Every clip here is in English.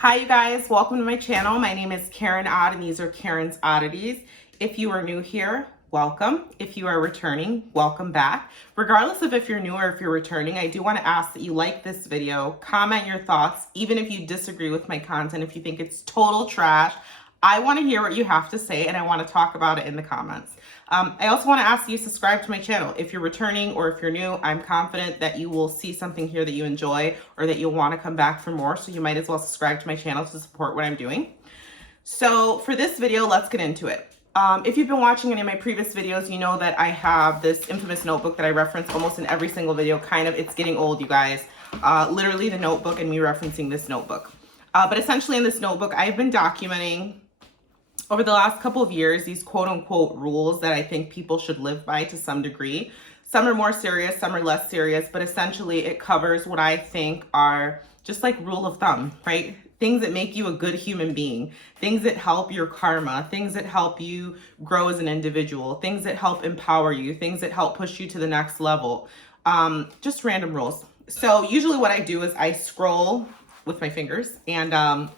Hi you guys, welcome to my channel. My name is Karen Odd and these are Karen's Oddities. If you are new here, welcome. If you are returning, welcome back. Regardless of if you're new or if you're returning, I do want to ask that you like this video, comment your thoughts, even if you disagree with my content, if you think it's total trash. I want to hear what you have to say and I want to talk about it in the comments. I also want to ask you to subscribe to my channel. If you're returning or if you're new, I'm confident that you will see something here that you enjoy or that you'll want to come back for more. So you might as well subscribe to my channel to support what I'm doing. So for this video, let's get into it. If you've been watching any of my previous videos, you know that I have this infamous notebook that I reference almost in every single video. It's getting old, you guys. Literally the notebook and me referencing this notebook. But essentially in this notebook, I've been documenting over the last couple of years, these quote unquote rules that I think people should live by to some degree. Some are more serious, some are less serious, but essentially it covers what I think are just like rule of thumb, right? Things that make you a good human being, things that help your karma, things that help you grow as an individual, things that help empower you, things that help push you to the next level. Just random rules. So usually what I do is I scroll with my fingers and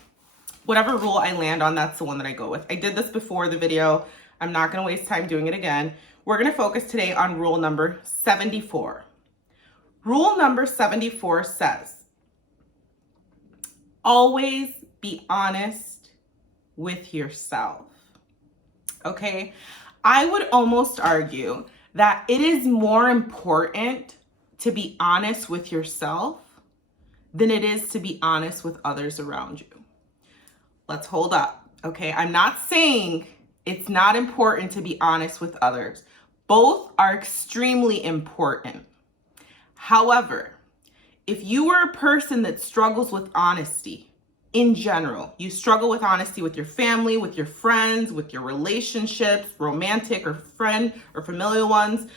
whatever rule I land on, that's the one that I go with. I did this before the video. I'm not going to waste time doing it again. We're going to focus today on rule number 74. Rule number 74 says, always be honest with yourself. Okay? I would almost argue that it is more important to be honest with yourself than it is to be honest with others around you. Let's hold up, okay? I'm not saying it's not important to be honest with others. Both are extremely important. However, if you are a person that struggles with honesty in general, you struggle with honesty with your family, with your friends, with your relationships, romantic or friend or familial ones,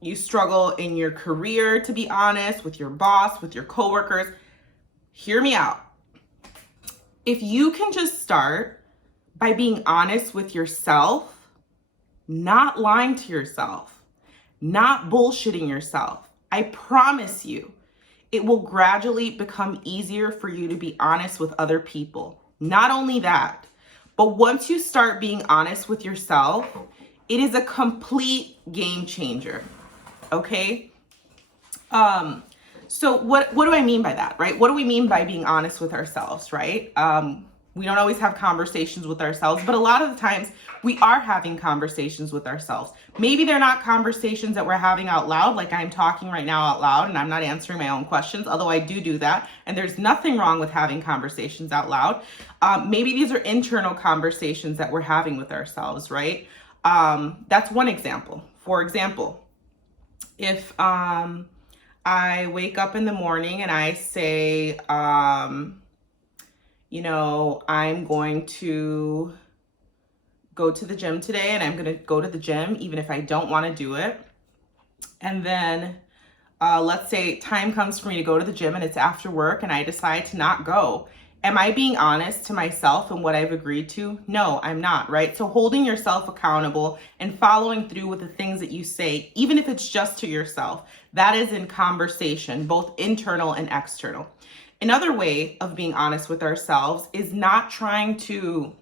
you struggle in your career to be honest with your boss, with your coworkers, hear me out. If you can just start by being honest with yourself, not lying to yourself, not bullshitting yourself, I promise you, it will gradually become easier for you to be honest with other people. Not only that, but once you start being honest with yourself, it is a complete game changer, okay? So what do I mean by that, right? What do we mean by being honest with ourselves, right? We don't always have conversations with ourselves, but a lot of the times we are having conversations with ourselves. Maybe they're not conversations that we're having out loud, like I'm talking right now out loud and I'm not answering my own questions, although I do that. And there's nothing wrong with having conversations out loud. Maybe these are internal conversations that we're having with ourselves, right? That's one example. For example, if I wake up in the morning and I say, I'm going to go to the gym today and I'm going to go to the gym even if I don't want to do it. And then let's say time comes for me to go to the gym and it's after work and I decide to not go. Am I being honest to myself and what I've agreed to? No, I'm not, right? So holding yourself accountable and following through with the things that you say, even if it's just to yourself, that is in conversation, both internal and external. Another way of being honest with ourselves is not trying to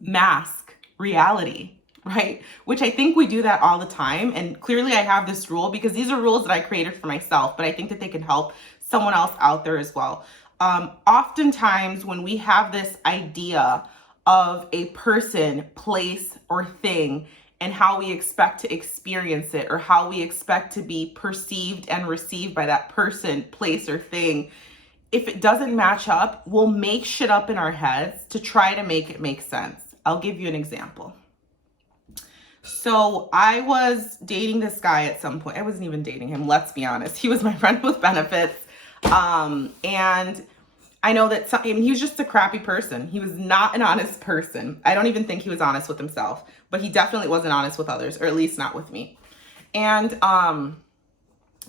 mask reality, right? Which I think we do that all the time. And clearly I have this rule because these are rules that I created for myself, but I think that they can help someone else out there as well. Oftentimes when we have this idea of a person, place, or thing and how we expect to experience it or how we expect to be perceived and received by that person, place, or thing, if it doesn't match up, we'll make shit up in our heads to try to make it make sense. I'll give you an example. So I was dating this guy at some point. I wasn't even dating him, let's be honest. He was my friend with benefits. And I know that he was just a crappy person. He was not an honest person. I don't even think he was honest with himself, but he definitely wasn't honest with others, or at least not with me. And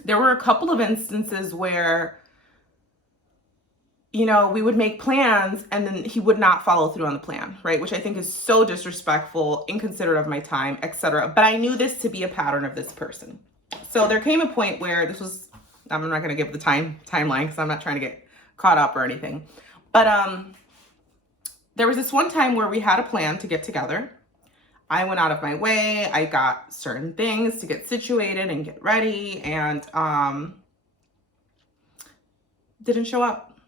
there were a couple of instances where, we would make plans and then he would not follow through on the plan, right? Which I think is so disrespectful, inconsiderate of my time, etc. But I knew this to be a pattern of this person. So there came a point where I'm not going to give the timeline because I'm not trying to get caught up or anything. But there was this one time where we had a plan to get together. I went out of my way. I got certain things to get situated and get ready, and didn't show up.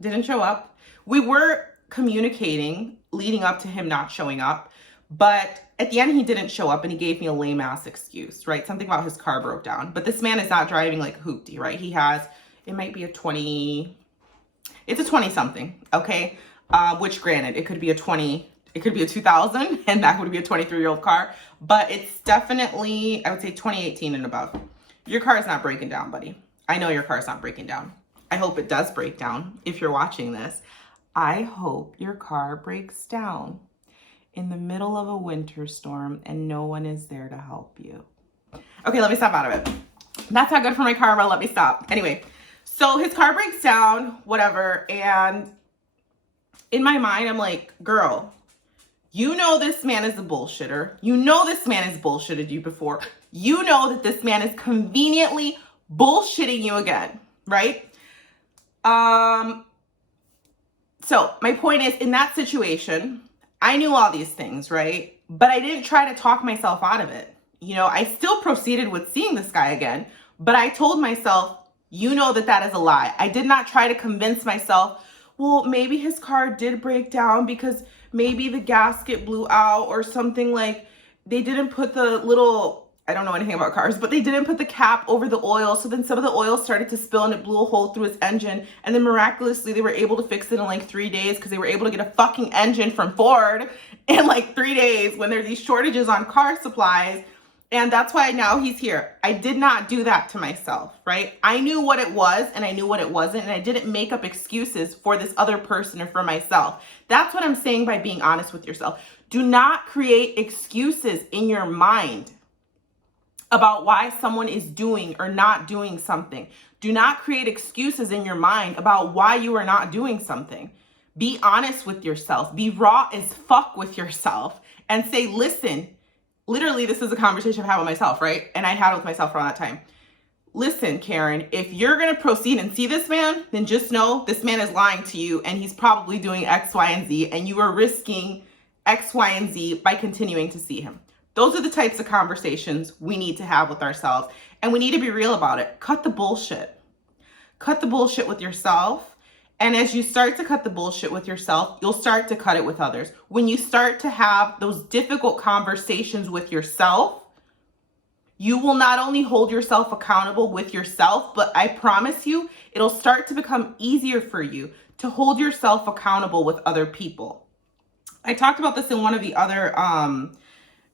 Didn't show up. We were communicating leading up to him not showing up, but at the end he didn't show up and he gave me a lame ass excuse, right? Something about his car broke down. But this man is not driving like a hoopty, right? He has, it might be a 20, it's a 20 something, okay? Which granted, it could be a 2000 and that would be a 23-year-old car, but it's definitely, I would say 2018 and above. Your car is not breaking down, buddy. I know your car is not breaking down. I hope it does break down if you're watching this. I hope your car breaks down in the middle of a winter storm and no one is there to help you. Okay, let me stop out of it. That's not good for my karma. Let me stop. Anyway, so his car breaks down, whatever. And in my mind, I'm like, girl, you know this man is a bullshitter. You know this man has bullshitted you before. You know that this man is conveniently bullshitting you again, right? So my point is, in that situation, I knew all these things, right? But I didn't try to talk myself out of it. You know, I still proceeded with seeing this guy again, but I told myself, you know that that is a lie. I did not try to convince myself, well, maybe his car did break down because maybe the gasket blew out or something, like they didn't put the little, I don't know anything about cars, but they didn't put the cap over the oil. So then some of the oil started to spill and it blew a hole through his engine. And then miraculously they were able to fix it in like 3 days because they were able to get a fucking engine from Ford in like 3 days when there's these shortages on car supplies. And that's why now he's here. I did not do that to myself, right? I knew what it was and I knew what it wasn't. And I didn't make up excuses for this other person or for myself. That's what I'm saying by being honest with yourself. Do not create excuses in your mind about why someone is doing or not doing something. Do not create excuses in your mind about why you are not doing something. Be honest with yourself. Be raw as fuck with yourself and say, listen, literally, this is a conversation I've had with myself, right? And I had it with myself around that time. Listen, Karen, if you're going to proceed and see this man, then just know this man is lying to you and he's probably doing X, Y, and Z, and you are risking X, Y, and Z by continuing to see him. Those are the types of conversations we need to have with ourselves, and we need to be real about it. Cut the bullshit. Cut the bullshit with yourself. And as you start to cut the bullshit with yourself, you'll start to cut it with others. When you start to have those difficult conversations with yourself, you will not only hold yourself accountable with yourself, but I promise you, it'll start to become easier for you to hold yourself accountable with other people. I talked about this in one of the other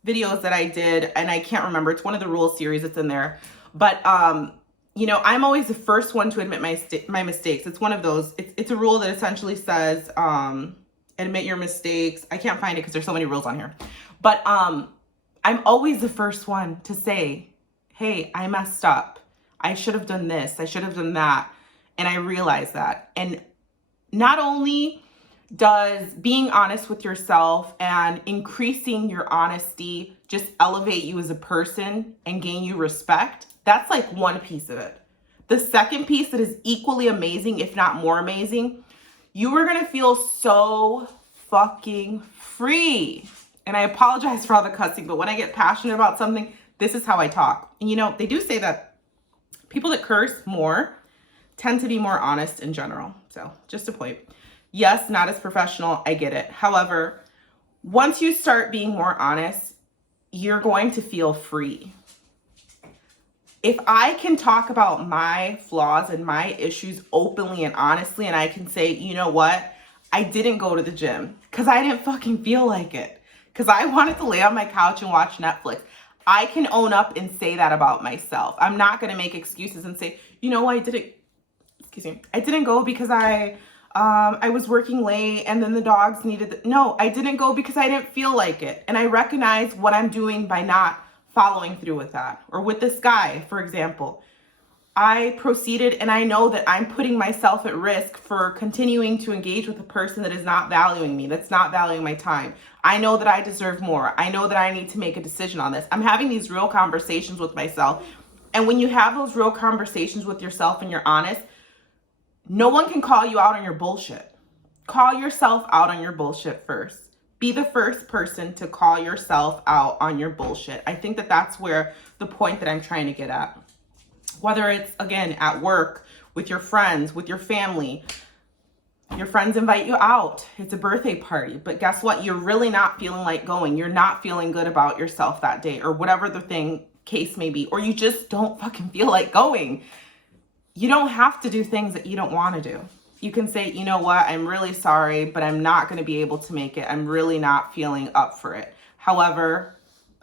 videos that I did, and I can't remember. It's one of the rules series that's in there. But you know, I'm always the first one to admit my mistakes. It's one of those. It's a rule that essentially says, admit your mistakes. I can't find it because there's so many rules on here. But I'm always the first one to say, hey, I messed up. I should have done this. I should have done that. And I realize that. And not only does being honest with yourself and increasing your honesty just elevate you as a person and gain you respect, that's like one piece of it. The second piece that is equally amazing, if not more amazing, you are going to feel so fucking free. And I apologize for all the cussing, but when I get passionate about something, this is how I talk. And you know, they do say that people that curse more tend to be more honest in general. So just a point. Yes, not as professional. I get it. However, once you start being more honest, you're going to feel free. If I can talk about my flaws and my issues openly and honestly, and I can say, you know what? I didn't go to the gym because I didn't fucking feel like it. Because I wanted to lay on my couch and watch Netflix. I can own up and say that about myself. I'm not going to make excuses and say, you know, I didn't go because I was working late and then the dogs needed, no, I didn't go because I didn't feel like it. And I recognize what I'm doing by not following through with that. Or with this guy, for example, I proceeded and I know that I'm putting myself at risk for continuing to engage with a person that is not valuing me, that's not valuing my time. I know that I deserve more. I know that I need to make a decision on this. I'm having these real conversations with myself. And when you have those real conversations with yourself and you're honest, no one can call you out on your bullshit. Call yourself out on your bullshit first. Be the first person to call yourself out on your bullshit. I think that that's where the point that I'm trying to get at. Whether it's, again, at work, with your friends, with your family. Your friends invite you out. It's a birthday party. But guess what? You're really not feeling like going. You're not feeling good about yourself that day, or whatever the case may be. Or you just don't fucking feel like going. You don't have to do things that you don't want to do. You can say, you know what, I'm really sorry, but I'm not going to be able to make it. I'm really not feeling up for it. However,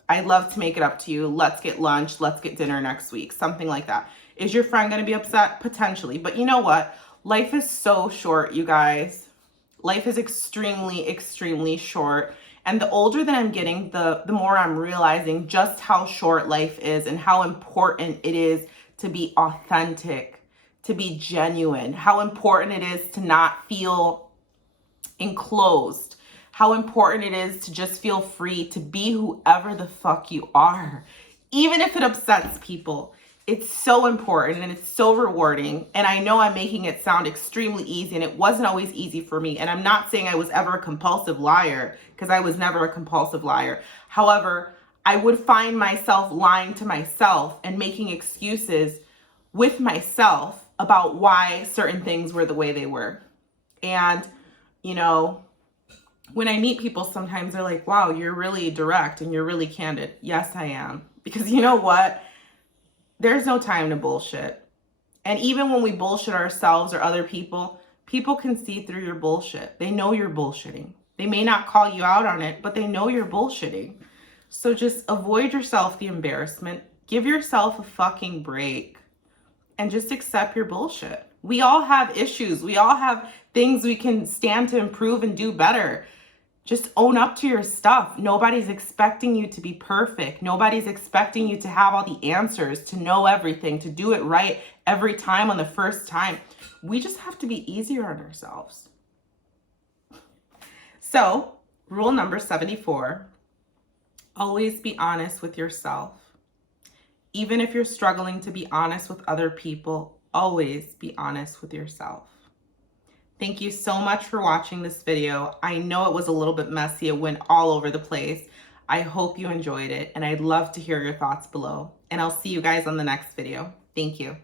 I'd love to make it up to you. Let's get lunch. Let's get dinner next week. Something like that. Is your friend going to be upset? Potentially. But you know what? Life is so short, you guys. Life is extremely, extremely short. And the older that I'm getting, the more I'm realizing just how short life is and how important it is to be authentic, to be genuine, how important it is to not feel enclosed, how important it is to just feel free to be whoever the fuck you are, even if it upsets people. It's so important and it's so rewarding. And I know I'm making it sound extremely easy, and it wasn't always easy for me. And I'm not saying I was ever a compulsive liar, because I was never a compulsive liar. However, I would find myself lying to myself and making excuses with myself about why certain things were the way they were. And, you know, when I meet people, sometimes they're like, wow, you're really direct and you're really candid. Yes, I am. Because you know what? There's no time to bullshit. And even when we bullshit ourselves or other people, people can see through your bullshit. They know you're bullshitting. They may not call you out on it, but they know you're bullshitting. So just avoid yourself the embarrassment. Give yourself a fucking break. And just accept your bullshit. We all have issues. We all have things we can stand to improve and do better. Just own up to your stuff. Nobody's expecting you to be perfect. Nobody's expecting you to have all the answers, to know everything, to do it right every time on the first time. We just have to be easier on ourselves. So, rule number 74, always be honest with yourself. Even if you're struggling to be honest with other people, always be honest with yourself. Thank you so much for watching this video. I know it was a little bit messy. It went all over the place. I hope you enjoyed it, and I'd love to hear your thoughts below. And I'll see you guys on the next video. Thank you.